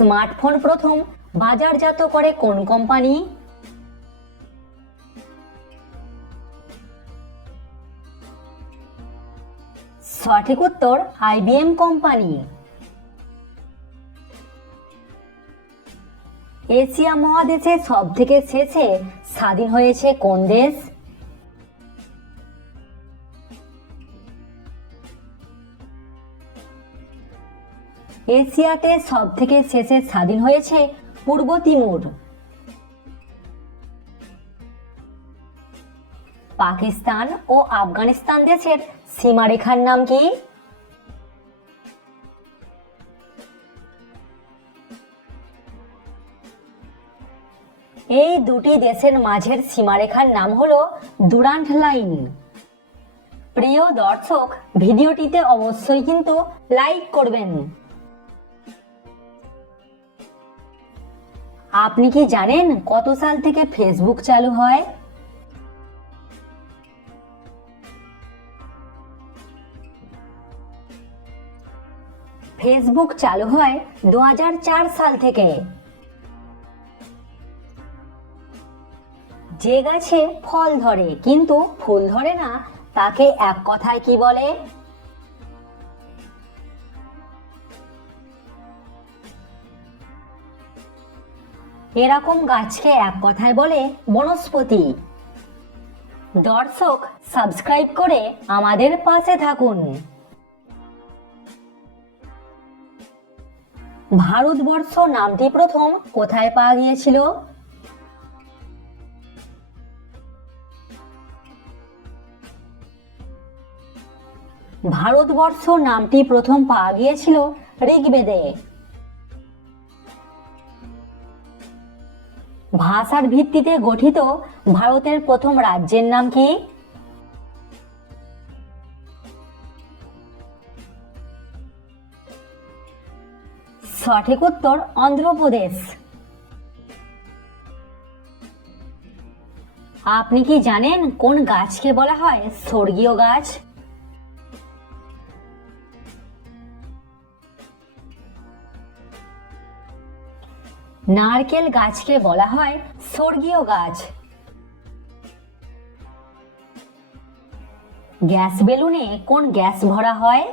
Smartphone প্রথম। বাজারজাত করে কোন কোম্পানি? সঠিক উত্তর আইবিএম কোম্পানি। এশিয়া মহাদেশে সব থেকে শেষে স্বাধীন হয়েছে কোন দেশ? এশিয়াতে সব থেকে শেষে স্বাধীন হয়েছে পূর্ব তিমুর। পাকিস্তান ও আফগানিস্তান দেশের সীমারেখার নাম কি? এই দুটি দেশের মাঝের সীমারেখার নাম হলো দুরান্ট লাইন। প্রিয় দর্শক, ভিডিওটিতে অবশ্যই কিন্তু লাইক করবেন। আপনি কি জানেন কত সাল থেকে ফেসবুক চালু হয়? ফেসবুক চালু হয় দু হাজার চার সাল থেকে। যে গাছে ফল ধরে, কিন্তু ফুল ধরে না, তাকে এক কথায় কি বলে? এরকম গাছকে এক কথায় বলে বনস্পতি। দর্শক, সাবস্ক্রাইব করে আমাদের পাশে থাকুন। ভারতবর্ষ নামটি প্রথম কোথায় পাওয়া গিয়েছিল? ভারতবর্ষ নামটি প্রথম পাওয়া গিয়েছিল ঋগ্বেদে। ভাষার ভিত্তিতে গঠিত ভারতের প্রথম রাজ্যের নাম কি? সঠিক উত্তর অন্ধ্রপ্রদেশ। আপনি কি জানেন কোন গাছকে বলা হয় স্বর্গীয় গাছ? নারকেল গাছকে বলা হয় স্বর্গীয় গাছ। গ্যাস বেলুনে কোন গ্যাস ভরা হয়?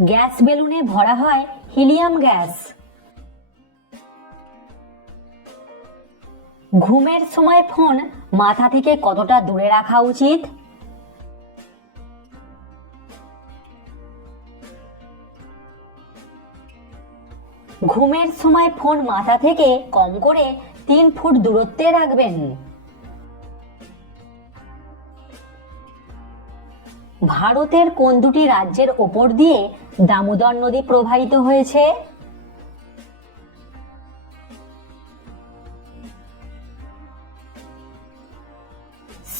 গ্যাস বেলুনে ভরা হয় হিলিয়াম গ্যাস। ঘুমের সময় ফোন মাথা থেকে কতটা দূরে রাখা উচিত? ঘুমের সময় ফোন মাথা থেকে কম করে তিন ফুট দূরত্বে রাখবেন। ভারতের কোন দুটি রাজ্যের ওপর দিয়ে দামোদর নদী প্রবাহিত হয়েছে?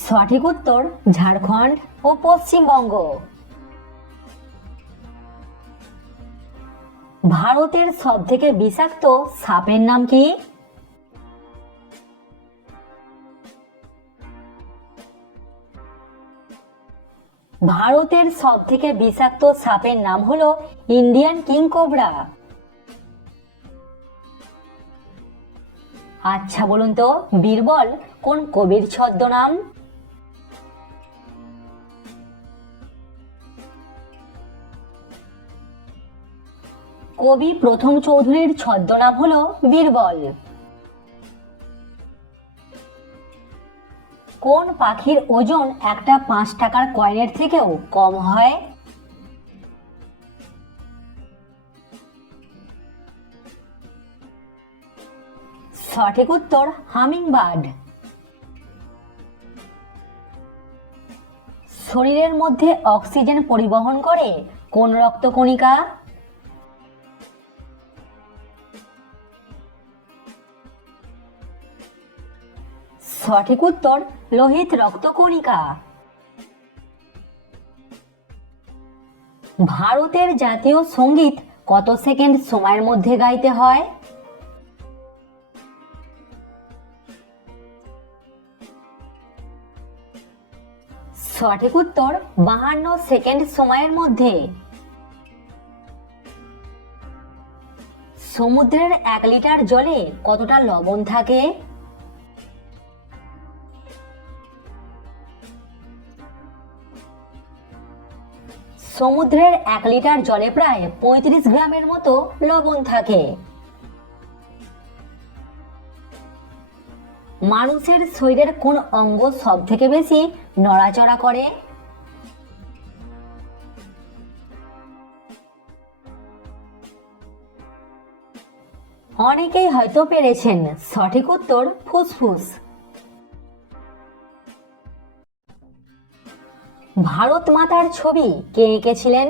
সঠিক উত্তর ঝাড়খণ্ড ও পশ্চিমবঙ্গ। ভারতের সব থেকে বিষাক্ত সাপের নাম কি? ভারতের সব থেকে বিষাক্ত সাপের নাম হলো ইন্ডিয়ান কিং কোবরা। আচ্ছা বলুন তো, বীরবল কোন কবির ছদ্মনাম? কবি প্রথম চৌধুরীর ছদ্মনাম হলো বীরবল। কোন পাখির ওজন একটা পাঁচ টাকার কয়েনের থেকেও কম হয়? সঠিক উত্তর হামিং বার্ড শরীরের মধ্যে অক্সিজেন পরিবহন করে কোন রক্তকণিকা? সঠিক উত্তর লোহিত রক্ত রক্তকণিকা ভারতের জাতীয় সংগীত কত সেকেন্ড সময়ের মধ্যে গাইতে হয়? সঠিক উত্তর বাহান্ন সেকেন্ড সময়ের মধ্যে। সমুদ্রের এক লিটার জলে কতটা লবণ থাকে? সমুদ্রের এক লিটার জলে প্রায় পঁয়ত্রিশ গ্রামের মতো লবণ থাকে। মানুষের শরীরের কোন অঙ্গ সব থেকে বেশি নড়াচড়া করে? অনেকেই হয়তো পেরেছেন সঠিক উত্তর ফুসফুস। ভারত মাতার ছবি কে এঁকেছিলেন?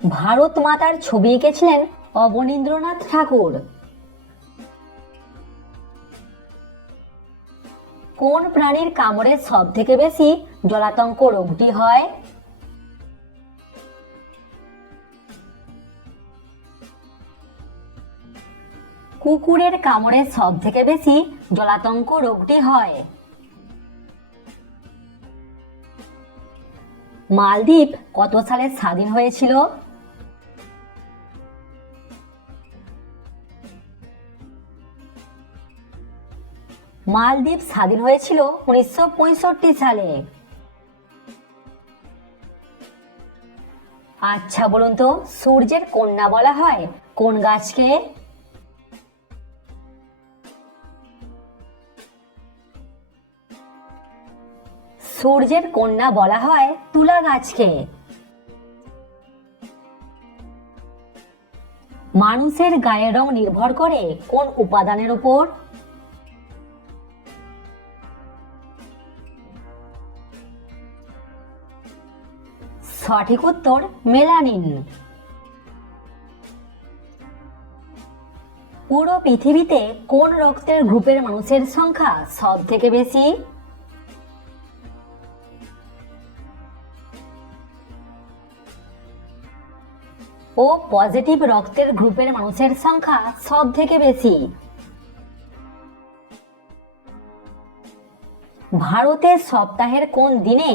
ভারত মাতার ছবি এঁকেছিলেন অবনীন্দ্রনাথ ঠাকুর। কোন প্রাণীর কামড়ে সব থেকে বেশি জলাতঙ্ক রোগটি হয়? কুকুরের কামড়ে সব থেকে বেশি জলাতঙ্ক রোগটি হয়। মালদ্বীপ কত সালে স্বাধীন হয়েছিল? মালদ্বীপ স্বাধীন হয়েছিল উনিশশো পঁয়ষট্টি সালে। আচ্ছা বলুন তো, সূর্যের কন্যা বলা হয়? কোন গাছকে? সূর্যের কন্যা বলা হয় তুলা গাছকে। মানুষের গায়ের রং নির্ভর করে কোন উপাদানের উপর। সঠিক উত্তর, মেলানিন। পুরো পৃথিবীতে কোন রক্তের গ্রুপের মানুষের সংখ্যা সব থেকে বেশি? ও পজিটিভ রক্তের গ্রুপের মানুষের সংখ্যা সব থেকে বেশি। ভারতে সপ্তাহের কোন দিনে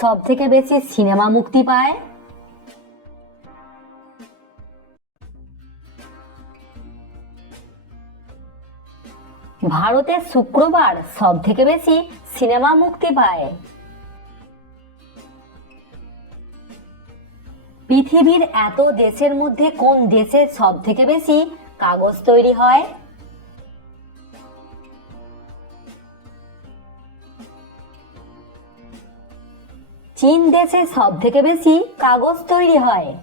সব থেকে বেশি সিনেমা মুক্তি পায়? ভারতে শুক্রবার সব থেকে বেশি সিনেমা মুক্তি পায়। পৃথিবীর এত দেশের মধ্যে কোন দেশে সব থেকে বেশি কাগজ তৈরি হয়? চীন দেশে সব থেকে বেশি কাগজ তৈরি হয়।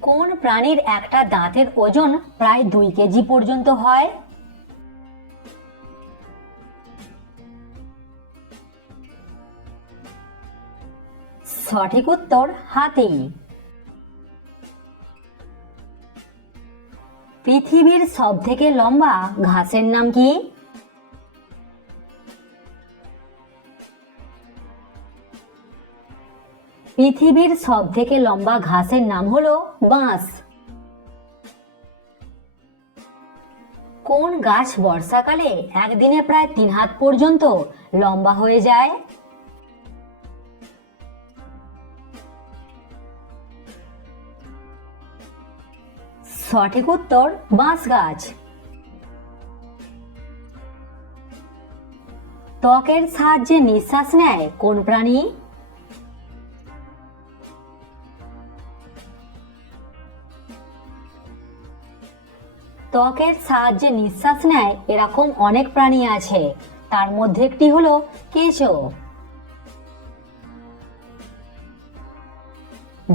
কোন প্রাণীর একটা দাঁতের ওজন প্রায় দুই কেজি পর্যন্ত হয়? সঠিক উত্তর হাতি পৃথিবীর সব থেকে লম্বা ঘাসের নাম কি? পৃথিবীর সব থেকে লম্বা ঘাসের নাম হলো বাঁশ। কোন গাছ বর্ষাকালে একদিনে প্রায় তিন হাত পর্যন্ত লম্বা হয়ে যায়? সঠিক উত্তর বাঁশ গাছ ত্বকের সাহায্যে নিঃশ্বাস নেয় কোন প্রাণী? ত্বকের সাহায্যে নিঃশ্বাস নেয় এরকম অনেক প্রাণী আছে, তার মধ্যে একটি হলো কেঁচো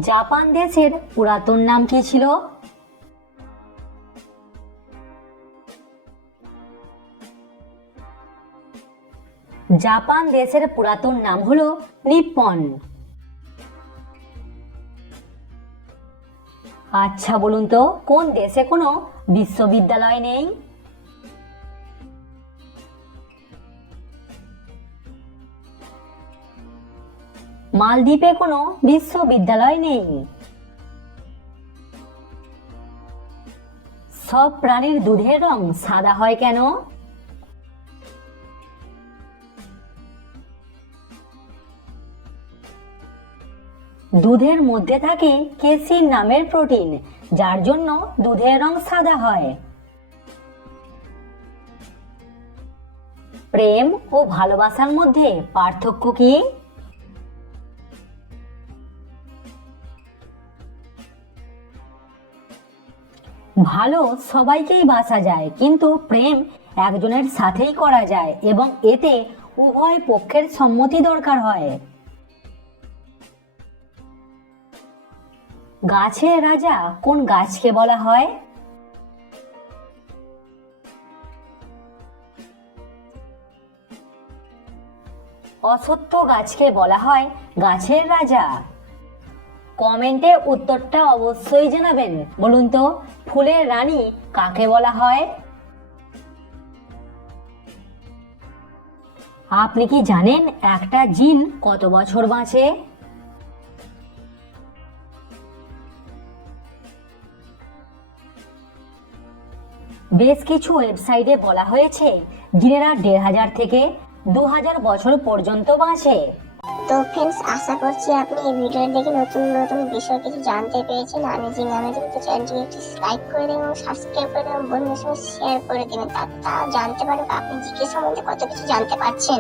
জাপান দেশের পুরাতন নাম কি ছিল? জাপান দেশের পুরাতন নাম হলো নিপ্পন। আচ্ছা বলুন তো, কোন দেশে কোনো বিশ্ববিদ্যালয় নেই? মালদ্বীপে কোনো বিশ্ববিদ্যালয় নেই। সব প্রাণীর দুধের রং সাদা হয় কেন? দুধের মধ্যে থাকে কেসিন নামের প্রোটিন, যার জন্য দুধের রং সাদা হয়। প্রেম ও ভালোবাসার মধ্যে পার্থক্য কি? ভালো সবাইকেই বাসা যায়, কিন্তু প্রেম একজনের সাথেই করা যায় এবং এতে উভয় পক্ষের সম্মতি দরকার হয়। গাছের রাজা কোন গাছকে বলা হয়? অসত্য গাছকে বলা হয় গাছের রাজা। কমেন্টে উত্তরটা অবশ্যই জানাবেন। বলুন তো, ফুলের রানী কাকে বলা হয়? আপনি কি জানেন একটা জিন কত বছর বাঁচে? বেশ কিছু ওয়েবসাইটে বলা হয়েছে গিরেরা দেড় হাজার থেকে দু হাজার বছর পর্যন্ত বাঁচে। তো ফ্রেন্ডস আশা করছি আপনি এই ভিডিও দেখে নতুন নতুন বিষয় কিছু জানতে পেরেছেন। আমি যে নামে তো চ্যানেলটিকে একটি লাইক করে দেবেন এবং সাবস্ক্রাইব করে দেবেন বন্ধুদের সঙ্গে শেয়ার করে দিন। তা তা জানতে পারবেন আপনি জিকে সম্বন্ধে কত কিছু জানতে পারছেন।